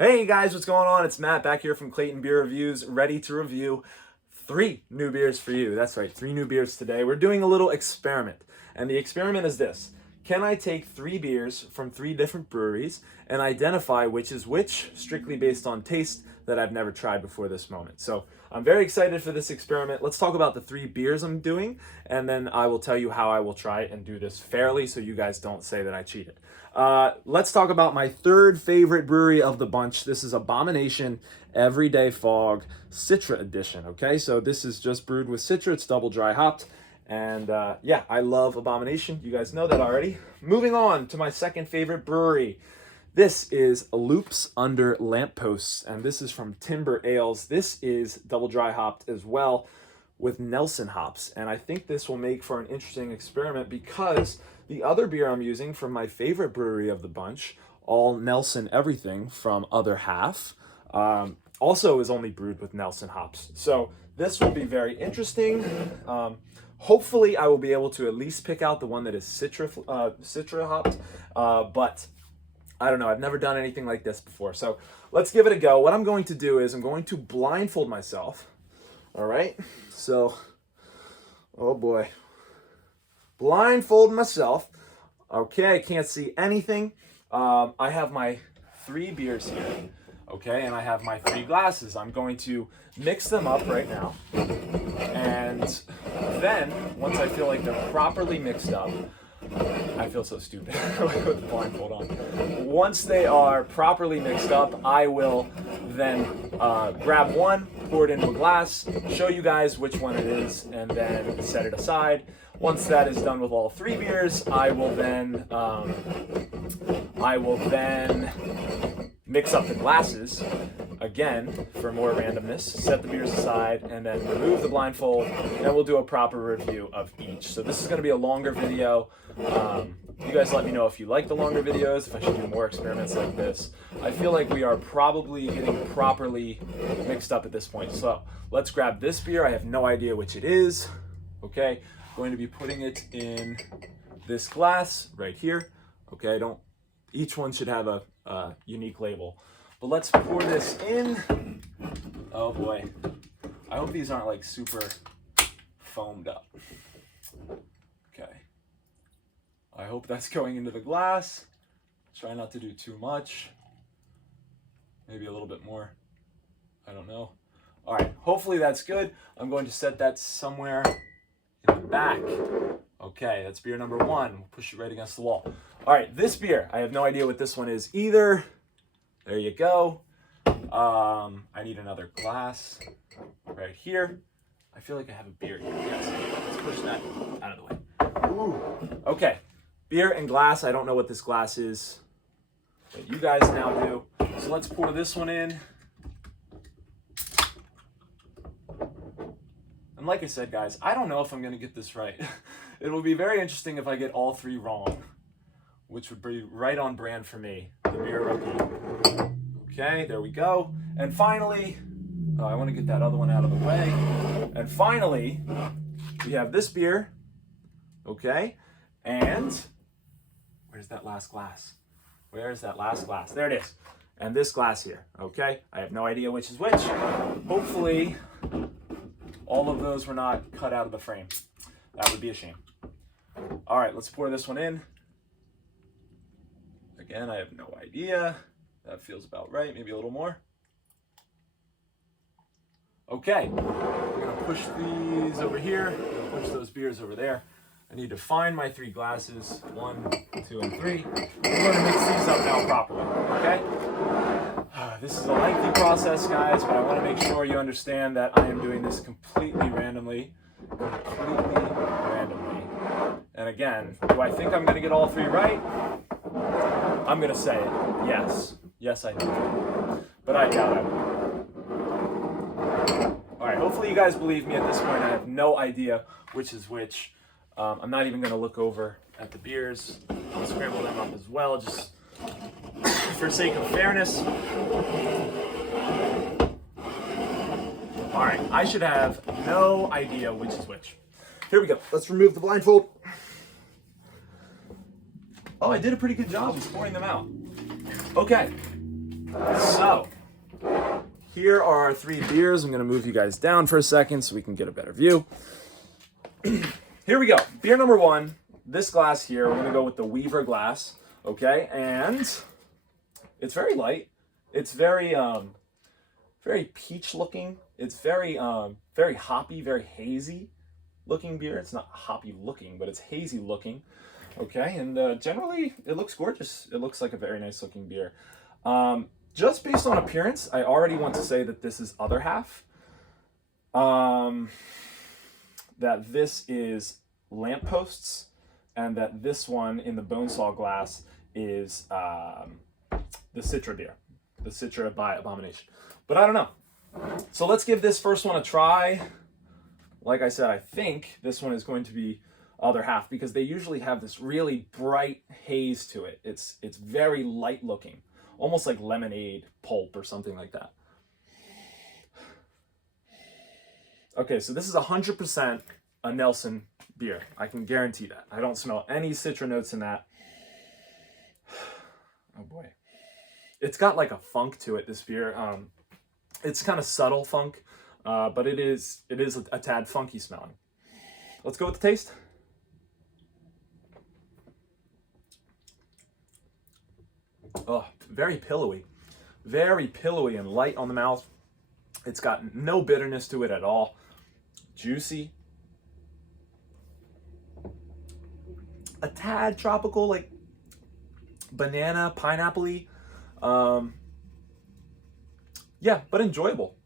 Hey guys, what's going on? It's Matt back here from Clayton Beer Reviews, ready to review 3 new beers for you. That's right, 3 new beers today. We're doing a little experiment, and the experiment is this. Can I take 3 beers from 3 different breweries and identify which is which, strictly based on taste, that I've never tried before this moment? So I'm very excited for this experiment. Let's talk about the 3 beers I'm doing, and then I will tell you how I will try and do this fairly so you guys don't say that I cheated. Let's talk about my 3rd favorite brewery of the bunch. This is Abomination Everyday Fog CITRA edition, okay? So this is just brewed with CITRA. It's double dry hopped. And yeah, I love Abomination. You guys know that already. Moving on to my 2nd favorite brewery. This is Loops Under Lampposts, and this is from Timber Ales. This is double dry hopped as well with Nelson hops, and I think this will make for an interesting experiment because the other beer I'm using from my favorite brewery of the bunch, All Nelson Everything from Other Half, also is only brewed with Nelson hops. So this will be very interesting. Hopefully I will be able to at least pick out the one that is CITRA hopped, but I don't know, I've never done anything like this before. So let's give it a go. What I'm going to do is I'm going to blindfold myself. All right, so, oh boy, blindfold myself. Okay, I can't see anything. I have my 3 beers here, okay, and I have my 3 glasses. I'm going to mix them up right now, and then, once I feel like they're properly mixed up, I feel so stupid with the blindfold on. Once they are properly mixed up, I will then grab one, pour it into a glass, show you guys which one it is, and then set it aside. Once that is done with all 3 beers, I will then mix up the glasses again for more randomness, set the beers aside, and then remove the blindfold, and we'll do a proper review of each. So this is going to be a longer video. You guys let me know if you like the longer videos, if I should do more experiments like this. I feel like we are probably getting properly mixed up at this point. So let's grab this beer. I have no idea which it is. Okay, going to be putting it in this glass right here. Okay, each one should have a unique label. But let's pour this in. Oh boy. I hope these aren't like super foamed up. Okay. I hope that's going into the glass. Try not to do too much. Maybe a little bit more. I don't know. All right, hopefully that's good. I'm going to set that somewhere in the back. Okay, that's beer number 1. We'll push it right against the wall. All right, this beer, I have no idea what this one is either. There you go. I need another glass right here. I feel like I have a beer here. Yes, let's push that out of the way. Ooh. Okay, beer and glass. I don't know what this glass is, but you guys now do. So let's pour this one in. And like I said, guys, I don't know if I'm going to get this right. It will be very interesting if I get all 3 wrong, which would be right on brand for me, the beer rookie. Okay, there we go. And finally, I want to get that other one out of the way. And finally, we have this beer. Okay, and where's that last glass? Where's that last glass? There it is. And this glass here, okay? I have no idea which is which. Hopefully, all of those were not cut out of the frame. That would be a shame. All right, let's pour this one in. Again, I have no idea. That feels about right, maybe a little more. Okay, we're gonna push these over here, we're gonna push those beers over there. I need to find my 3 glasses, 1, 2, and 3. We're gonna mix these up now properly, okay? This is a lengthy process, guys, but I wanna make sure you understand that I am doing this completely randomly. And again, do I think I'm gonna get all 3 right? I'm gonna say it, yes. Yes, I do. But I doubt I will. All right, hopefully you guys believe me at this point. I have no idea which is which. I'm not even gonna look over at the beers. I'll scramble them up as well, just for sake of fairness. All right, I should have no idea which is which. Here we go. Let's remove the blindfold. Oh, I did a pretty good job of pouring them out. Okay, So, here are our 3 beers. I'm going to move you guys down for a second so we can get a better view. Here we go. Beer number 1. This glass here, we're going to go with the Weaver glass. Okay, and it's very light. It's very peach looking. It's very hoppy, very hazy looking beer. It's not hoppy looking, but it's hazy looking. Okay, and generally it looks gorgeous. It looks like a very nice looking beer. Just based on appearance, I already want to say that this is other half. That this is Lampposts, and that this one in the bone saw glass is the CITRA beer, the CITRA by Abomination. But I don't know. So let's give this first one a try. Like I said, I think this one is going to be other half because they usually have this really bright haze to it. It's very light looking, almost like lemonade pulp or something like that. Okay, so this is 100% a Nelson beer. I can guarantee that. I don't smell any CITRA notes in that. Oh boy. It's got like a funk to it, this beer. It's kind of subtle funk, but it is a tad funky smelling. Let's go with the taste. Oh, very pillowy and light on the mouth. It's got no bitterness to it at all. Juicy. A tad tropical, like banana, pineapple-y. Yeah, but enjoyable.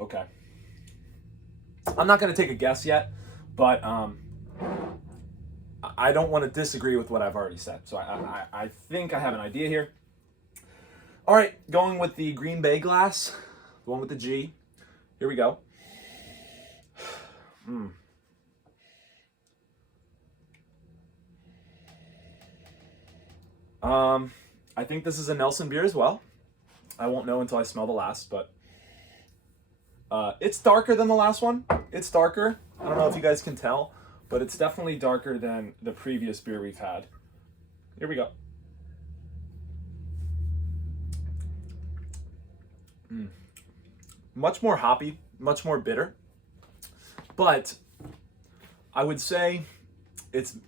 Okay. I'm not going to take a guess yet, but I don't want to disagree with what I've already said. So I think I have an idea here. All right, going with the Green Bay glass, the one with the G. Here we go. I think this is a Nelson beer as well. I won't know until I smell the last, but it's darker than the last one. It's darker. I don't know if you guys can tell, but it's definitely darker than the previous beer we've had. Here we go. Much more hoppy, much more bitter, but I would say it's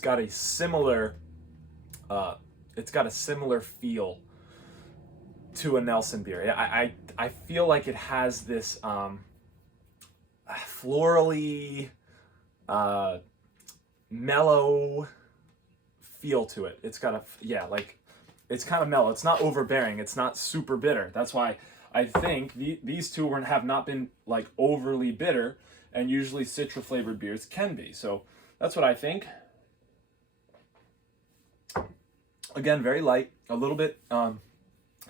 got a similar feel to a Nelson beer. I feel like it has this florally, mellow feel to it. It's got it's kind of mellow. It's not overbearing. It's not super bitter. That's why I think these two have not been like overly bitter, and usually CITRA flavored beers can be. So that's what I think. Again, very light, a little bit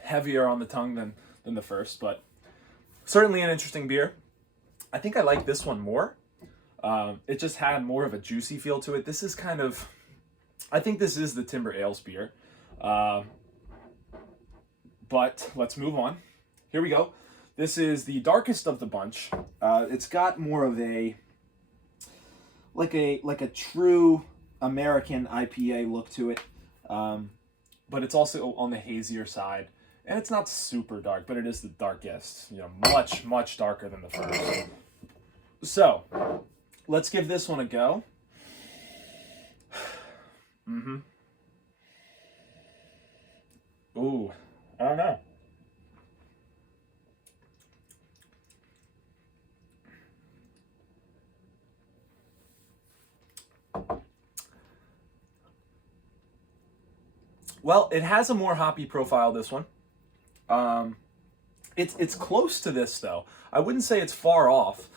heavier on the tongue than the first, but certainly an interesting beer. I think I like this one more. It just had more of a juicy feel to it. This is kind of, I think this is the Timber Ales beer. But let's move on. Here we go. This is the darkest of the bunch. It's got more of a like a true American IPA look to it. But it's also on the hazier side, and it's not super dark, but it is the darkest, much darker than the first. So let's give this one a go. Ooh, I don't know. Well, it has a more hoppy profile, this one. It's close to this, though. I wouldn't say it's far off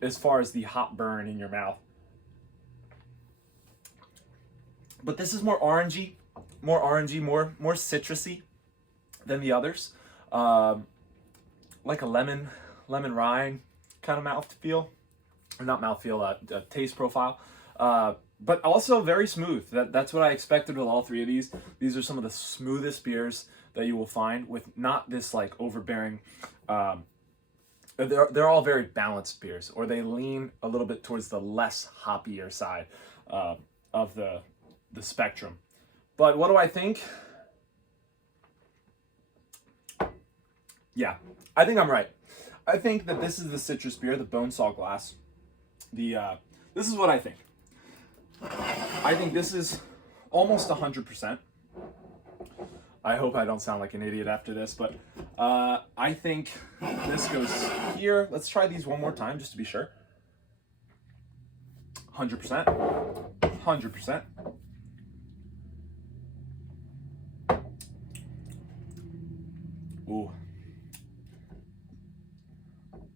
as far as the hop burn in your mouth. But this is more orangey, more citrusy than the others. Like a lemon rind kind of mouthfeel. Or not mouthfeel, taste profile. But also very smooth. That's what I expected with all three of these. These are some of the smoothest beers that you will find, with not this like overbearing they're all very balanced beers, or they lean a little bit towards the less hoppier side of the spectrum. But what do I think? Yeah, I think I'm right. I think that this is the citrus beer, the Bone Saw glass. This is what I think. I think this is almost 100%. I hope I don't sound like an idiot after this, but I think this goes here. Let's try these one more time just to be sure. 100%. 100%. Ooh.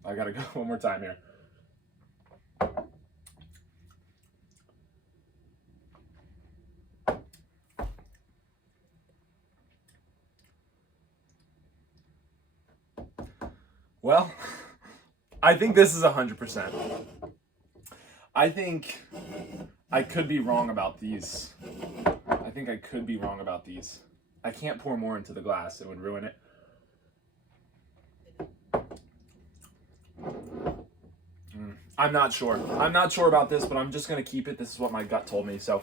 I gotta go one more time here. Well, I think this is 100%. I think I could be wrong about these. I think I could be wrong about these. I can't pour more into the glass. It would ruin it. I'm not sure. I'm not sure about this, but I'm just going to keep it. This is what my gut told me. So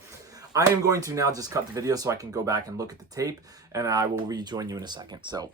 I am going to now just cut the video so I can go back and look at the tape, and I will rejoin you in a second. So